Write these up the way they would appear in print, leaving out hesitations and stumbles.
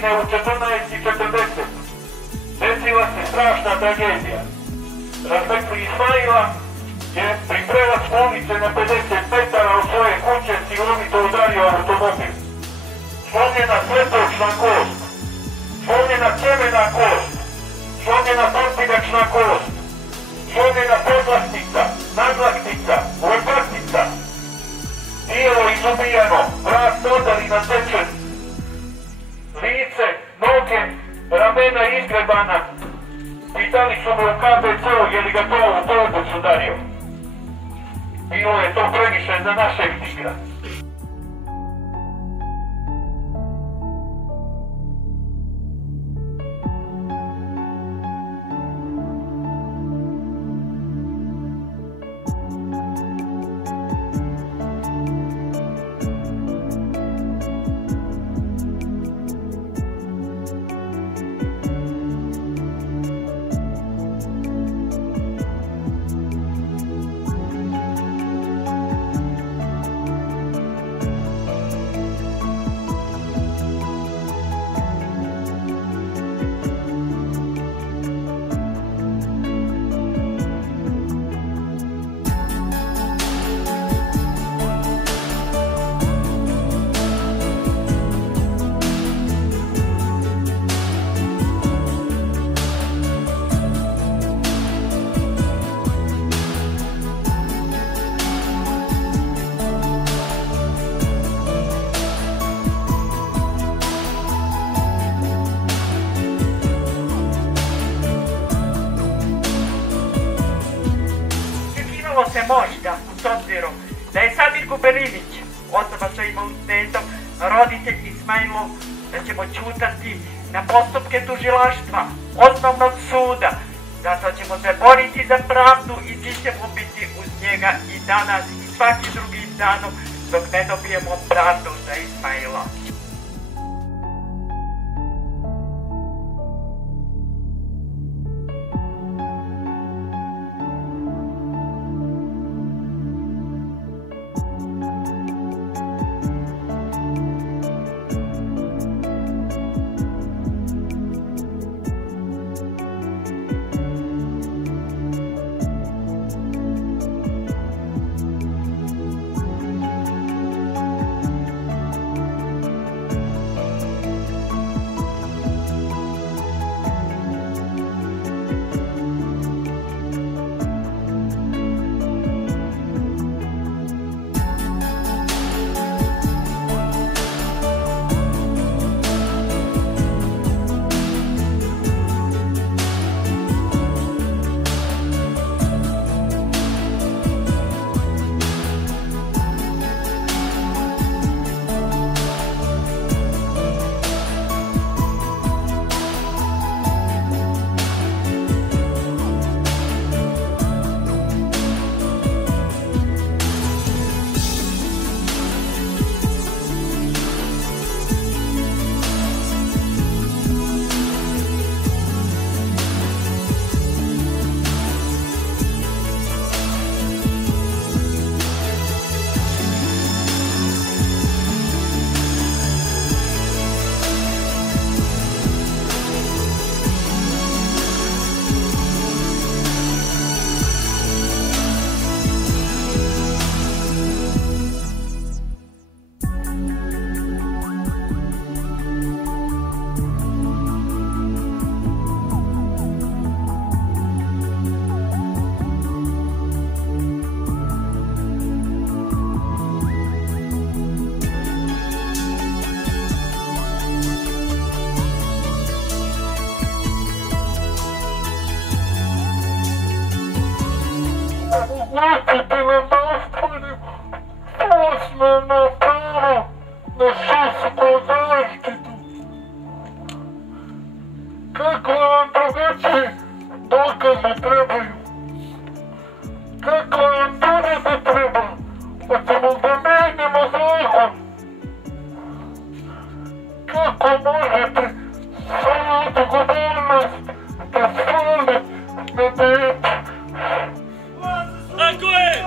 godine u 14:40 desila se strašna tragedija. Razbekli Ismaila je pri prelasku ulice na 50 metara od svoje kuće silovito udario automobil. Slomljena svetočna kost, slomljena cjevena kost, slomljena portinačna kost, slomljena podlaktica, nadlaktica, lopatnica, tijelo izubijano, vrat dodali na tečen, lice, noge, ramena izgrebana. Pitali su me u KBC-u je li ga to u povodac udario. Bilo je to previše za našeg tigra. Se možda, s obzirom da je Samir Guberinić, osoba sa imunitetom, roditelj Ismailov, da ćemo ćutati na postupke tužilaštva, osnovnog suda, zato ćemo se boriti za pravdu i svi ćemo biti uz njega i danas i svaki drugim danom dok ne dobijemo pravdu za Ismaila. Napite na nastavnim osnovno pravo na sudsku zaštitu. Kako vam drugačiji dokazi trebaju? Kako vam dokazi treba? Hoćemo da menjamo zakon? Kako možete svoju odgovornost da stavite na dete? Tako je!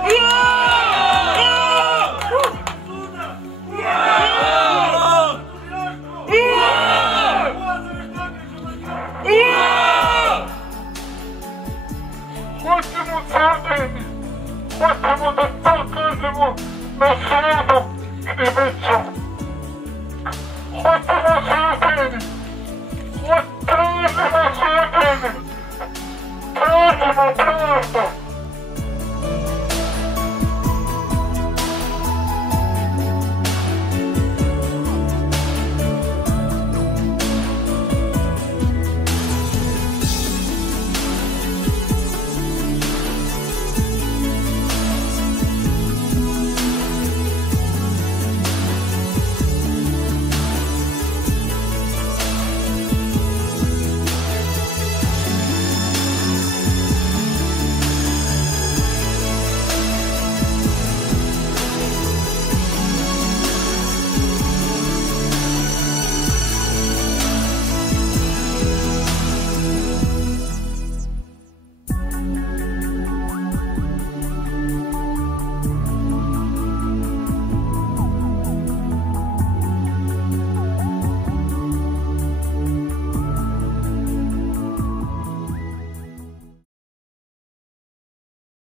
na sudu